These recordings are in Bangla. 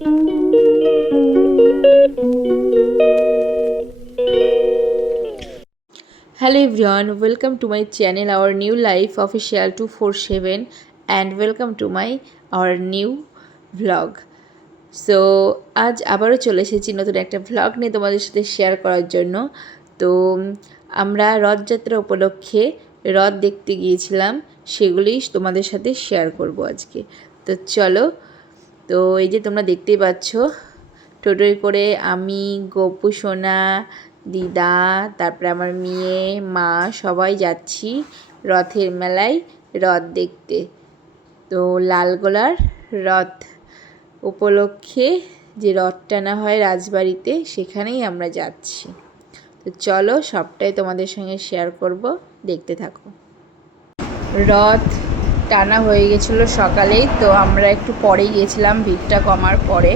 Hello everyone, welcome to my channel, our new life official 247 and welcome to my our new vlog. So আজ আবারও চলে এসেছি নতুন একটা ভ্লগ নিয়ে তোমাদের সাথে শেয়ার করার জন্য তো আমরা রথযাত্রা উপলক্ষে রথ দেখতে গিয়েছিলাম সেগুলি তোমাদের সাথে শেয়ার করব আজকে তো চলো তো এই যে তোমরা দেখতেই পাচ্ছ, টোটোয় করে আমি গপু সোনা, দিদা, তারপরে আমার মেয়ে, মা, সবাই যাচ্ছি রথের মেলায় রথ দেখতে। তো লালগোলার রথ উপলক্ষে যে রথ টানা হয় রাজবাড়িতে, সেখানেই আমরা যাচ্ছি। তো চলো সবটাই তোমাদের সঙ্গে শেয়ার করব, দেখতে থাকো। রথ টানা হয়ে গেছিল সকালেই, তো আমরা একটু পরে গিয়েছিলাম, ভিড়টা কমার পরে।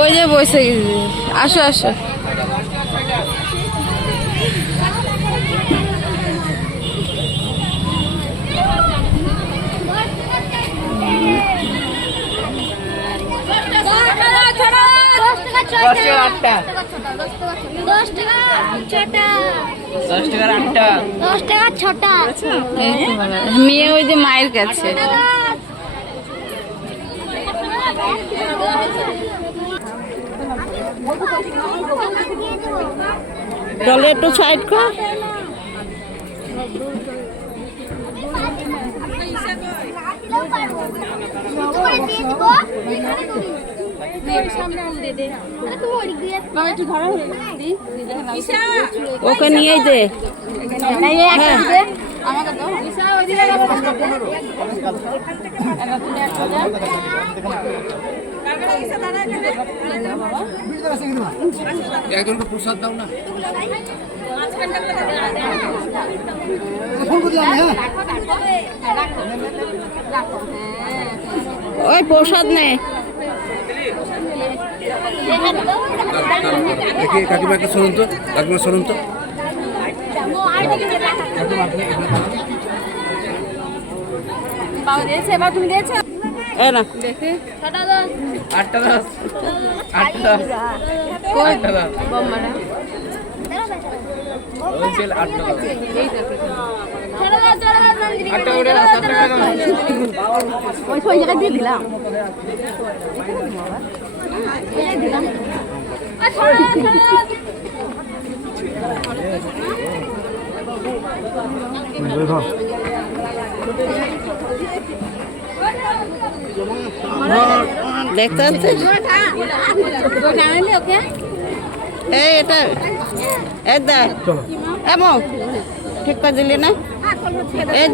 ওই যে বসে গেছি। আসো আসো। দশ টাকা আটটা। দশ টাকা ছটা দশ টাকার আটটা। দশ টাকা ছটা। মেয়ে ওই যে মায়ের কাছে। চলে একটু সাইড কর। ওকে নিয়ে দে। একজনকে প্রসাদ দাও না। ওই প্রসাদ নে। দেখি কাকিমা একটা শুনুন তো কাকিমা শুনুন তো। এ এই এই ঠিক করে দিলি না এই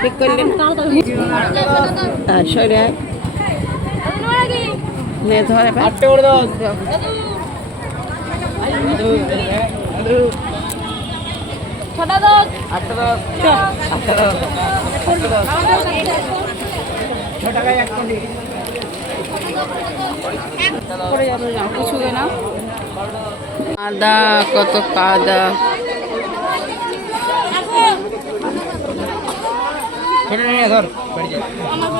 ঠিক করলি না হ্যাঁ সরে আয় নে ধরে ফেল। আটটা করে দাও। আটটা আটটা আটটা টাকায় এক কোটি। কিছু না। কাদা কত কাদা। নিয়ে ধর বাড়ি যা।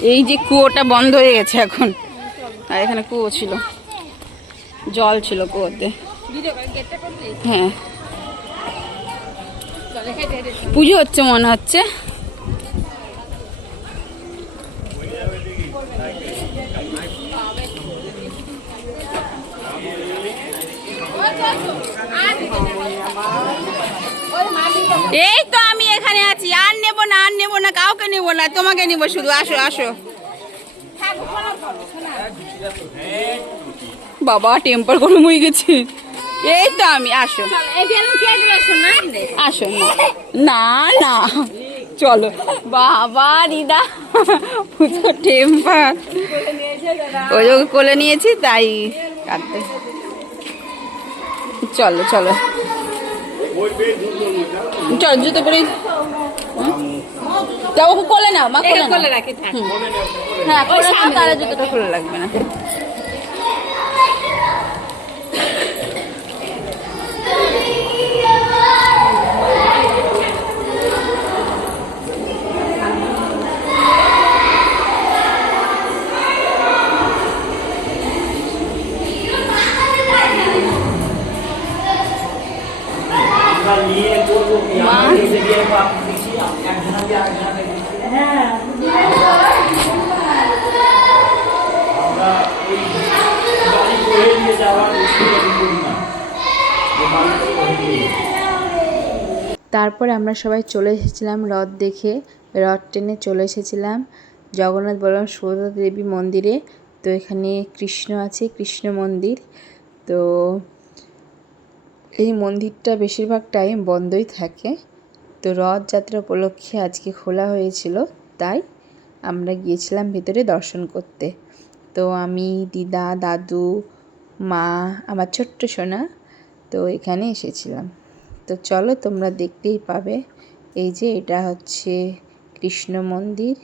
এই যে কুয়োটা বন্ধ হয়ে গেছে এখন। আর এখানে কুয়ো ছিল। জল ছিল কুয়োতে। হ্যাঁ। পুজো হচ্ছে মনে হচ্ছে। এই তো এখানে আছি, আর নেব না, আর নেব না, কাউকে নেব না, তোমাকে নেব শুধু, আসো আসো। বাবা টেম্পার গরম হয়ে গেছে। এই তো আমি, আসো। আসো। না না, চলো। বাবা রিদা পুজো টেম্পার ওই কোলে নিয়েছি, তাই কাঁদতে। চলো চলো। চল জুতো পরে যাও কোলে নাও মা কোলে রাখি হ্যাঁ কোলে তাহলে জুতোটা খুলে লাগবে না। তারপরে আমরা সবাই চলে এসেছিলাম রথ দেখে। রথ টেনে চলে এসেছিলাম। জগন্নাথ বলরাম সুভদ্রা দেবী মন্দিরে। তো এখানে কৃষ্ণ আছে, কৃষ্ণ মন্দির। তো এই মন্দিরটা বেশিরভাগ টাইম বন্ধই থাকে। তো রথযাত্রা উপলক্ষে আজকে খোলা হয়েছিল, তাই আমরা গিয়েছিলাম ভেতরে দর্শন করতে। তো আমি, দিদা, দাদু, মা, আমার ছোট্ট সোনা, তো এখানে এসেছিলাম। তো চলো তোমরা দেখতেই পাবে। এই যে এটা হচ্ছে কৃষ্ণ মন্দির।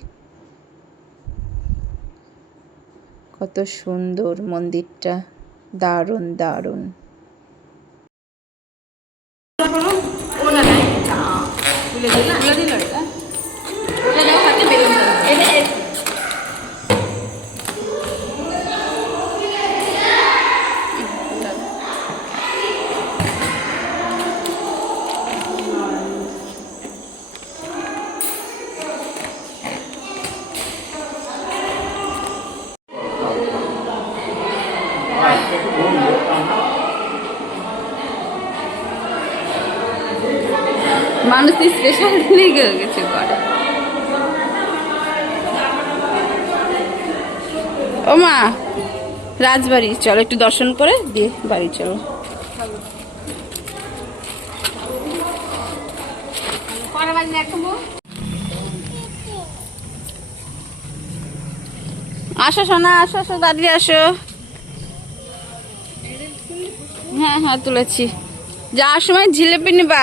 কত সুন্দর মন্দিরটা। দারুণ দারুণ। মানুষ স্পেশাল লেগে গেছে করে। ও মা রাজবাড়ি। চলো একটু দর্শন করে দিয়ে বাড়ি চলো। আসো সোনা আসো আসো দাঁড়িয়ে আসো। হ্যাঁ হ্যাঁ তুলেছি। যাওয়ার সময় জিলেপি নিবা।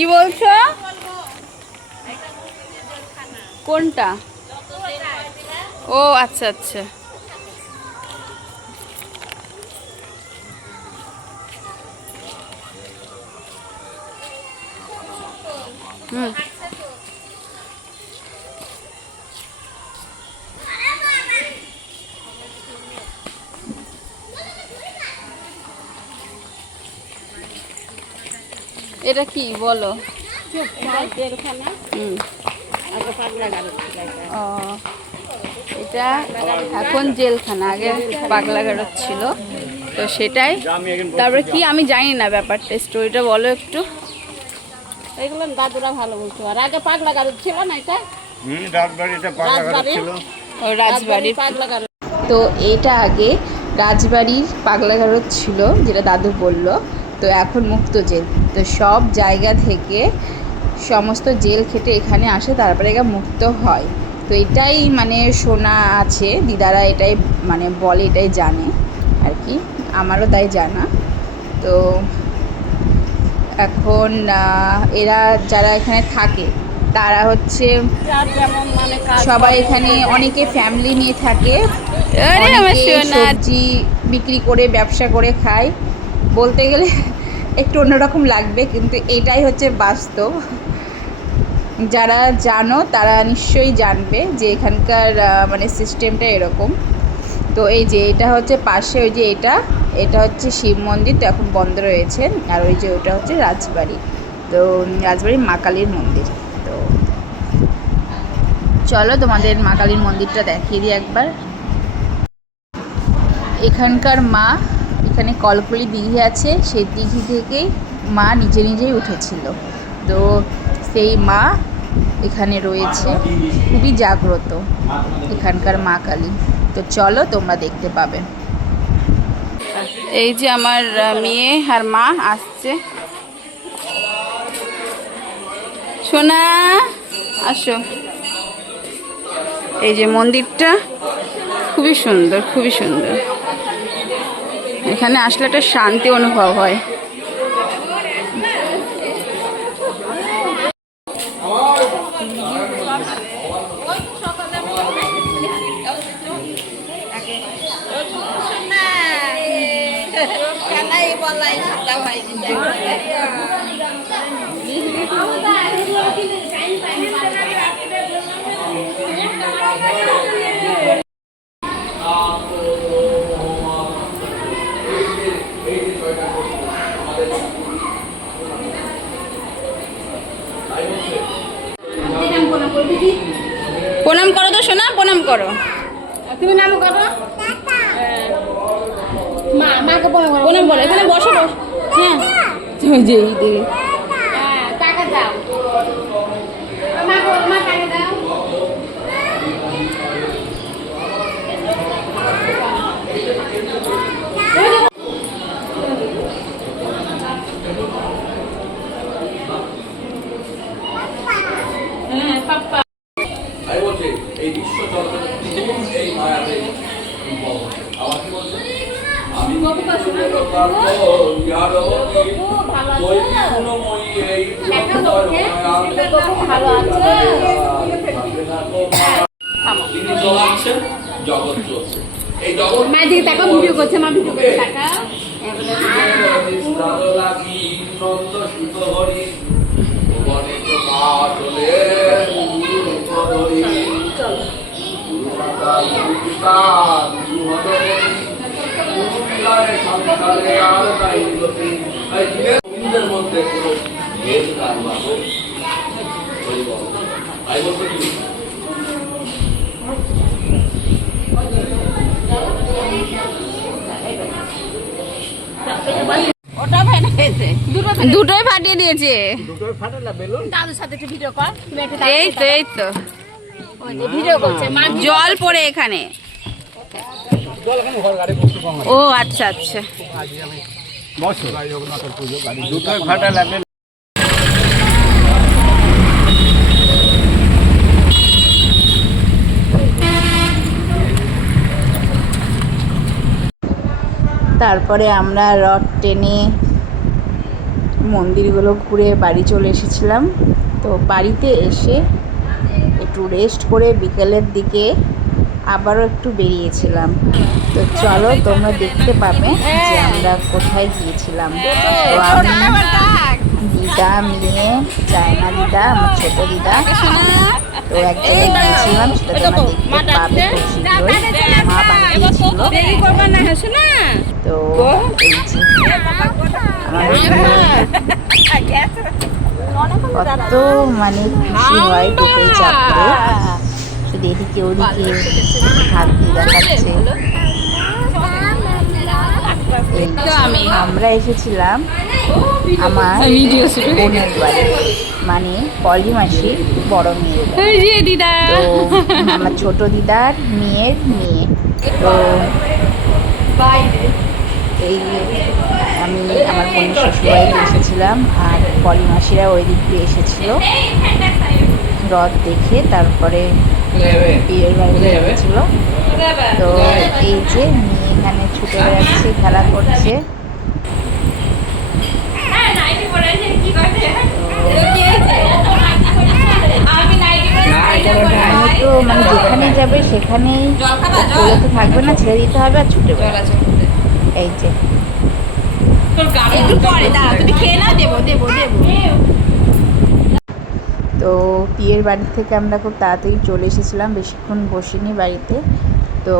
কি বলছো? কোনটা? ও আচ্ছা আচ্ছা। হুম। এটা কি? বলো। হুম। ও এটা এখন জেলখানা আগে পাগলাগারদ ছিল। তো সেটাই। তারপরে কি? আমি জানি না ব্যাপারটা স্টোরিটা বলো একটু। এগুলো দাদুরা ভালো বলতো। আর আগে পাগলা গারদ ছিল না এটা? রাজবাড়ির পাগলা গারদ তো এটা আগে রাজবাড়ির পাগলাগারদ ছিল যেটা দাদু বলল। তো এখন মুক্ত জেল। তো সব জায়গা থেকে সমস্ত জেল খেটে এখানে আসে তারপরে এরা মুক্ত হয়। তো এটাই মানে শোনা আছে দিদারা এটাই মানে বলে এটাই জানে আর কি। আমারও তাই জানা। তো এখন এরা যারা এখানে থাকে তারা হচ্ছে সবাই এখানে অনেকে ফ্যামিলি নিয়ে থাকে। সবজি বিক্রি করে ব্যবসা করে খায়। বলতে গেলে একটু অন্যরকম লাগবে, কিন্তু এটাই হচ্ছে বাস্তব। যারা জানো, তারা নিশ্চয়ই জানবে যে এখানকার মানে সিস্টেমটা এরকম। তো এই যে এটা হচ্ছে পাশে, ওই যে এটা এটা হচ্ছে শিব মন্দির, তো এখন বন্ধ রয়েছে। আর ওই যে ওটা হচ্ছে রাজবাড়ি। তো রাজবাড়ি মা কালীর মন্দির। তো চলো তোমাদের মা কালীর মন্দিরটা দেখিয়ে দিই একবার। এখানকার মা এখানে কলকলি দিঘি আছে, সেই দিঘি থেকেই মা নিজে নিজেই উঠেছিল। তো সেই মা এখানে রয়েছে, খুবই জাগ্রত এখানকার মা কালী। তো চলো তোমরা দেখতে পাবে। এই যে আমার মেয়ে আর মা আসছে। সোনা, আসো। এই যে মন্দিরটা, খুবই সুন্দর খুবই সুন্দর। এখানে আসলে একটা শান্তি অনুভব হয় প্রণাম করো তো সোনা প্রণাম করো। তুমি নাম করো? মা মাকে বলো প্রণাম করো এখানে বসো বসো। হ্যাঁ। তুমি যেই এই দিকে হ্যাঁ টাকা দাও মা মা টাকা দাও আমি বলছি এই বিশ্ব চলচ্চিত্র এই মায়াতে আমার কি বলছে আমি তিনি চলাচ্ছেন জগৎ চলছে। এই জগৎ মা দিকে তাকাও ভিডিও করছে মা ভিডিও করছে তাকাও। লাগি নন্দ সুত হরি গুরু পিতা গুরু হরি গুরু মিলায় সংসারে আর নাই গতি গোবিন্দের মধ্যে কোনো ভেদ কারবার হরি তাই বলতে কি দুটোই ফাটিয়ে দিয়েছে এই তো এই জল পড়ে এখানে। ও আচ্ছা আচ্ছা। তারপরে আমরা রথ টেনে মন্দিরগুলো ঘুরে বাড়ি চলে এসেছিলাম। তো বাড়িতে এসে একটু রেস্ট করে বিকেলের দিকে আবারও একটু বেরিয়েছিলাম তো চলো তোমরা দেখতে পাবে যে আমরা কোথায় গিয়েছিলাম তো আমি দিদা মেয়ে চায়না দিদা আমার ছোট দিদা তো এক জায়গায় গিয়েছিলাম সেটা তোমরা দেখতে পাবে মা বানিয়েছিল তো কত মানে খুশি হয় টোটোয় চাপতে শুধু এদিকে ওদিকে হাত দিয়ে দেখাচ্ছে। আমরা এসেছিলাম আমার বোনের বাড়ি মানে পলি মাসির বড় মেয়ের দিদা। আমার ছোট দিদার মেয়ের মেয়ে। তো এই আমি আমার বোনের শ্বশুরবাড়িতে এসেছিলাম আর পলি মাসিরা ওই দিক দিয়ে এসেছিল। রথ দেখে তারপরে বিয়ের বাড়িতে এসেছিল তো এই যে মেয়ে এখানে ছুটে বেড়াচ্ছে খেলা করছে। মানে যেখানে যাবে সেখানেই কোলেতে থাকবে না ছেড়ে দিতে হবে আর ছুটে বেড়াবে এই যে। একটু পরে দাঁড়া তুমি খেয়ে না দেবো দেবো দেবো তো পিয়ের বাড়ি থেকে আমরা খুব তাড়াতাড়ি চলে এসেছিলাম, বেশিক্ষণ বসিনি বাড়িতে। তো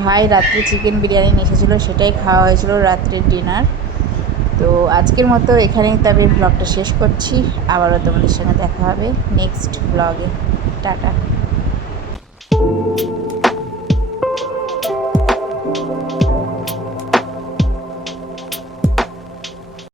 ভাই রাত্রে চিকেন বিরিয়ানি নিয়ে এসেছিল, সেটাই খাওয়া হয়েছিল রাত্রের ডিনার তো আজকের মতো এখানেই তবে ব্লগটা শেষ করছি। আবারও তোমাদের সঙ্গে দেখা হবে নেক্সট ব্লগে টাটা।